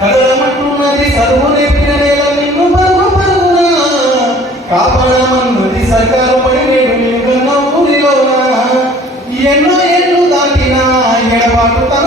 కదలమంటున్నది చదువు నేర్పిన నేల నిన్ను పరుగు పరుగునా కాపాడమన్నది సర్కారు పడి నేడు నిన్ను నవ్వురిలోనా ఎన్నో ఎన్నో దాటినా ఎడబాటు తన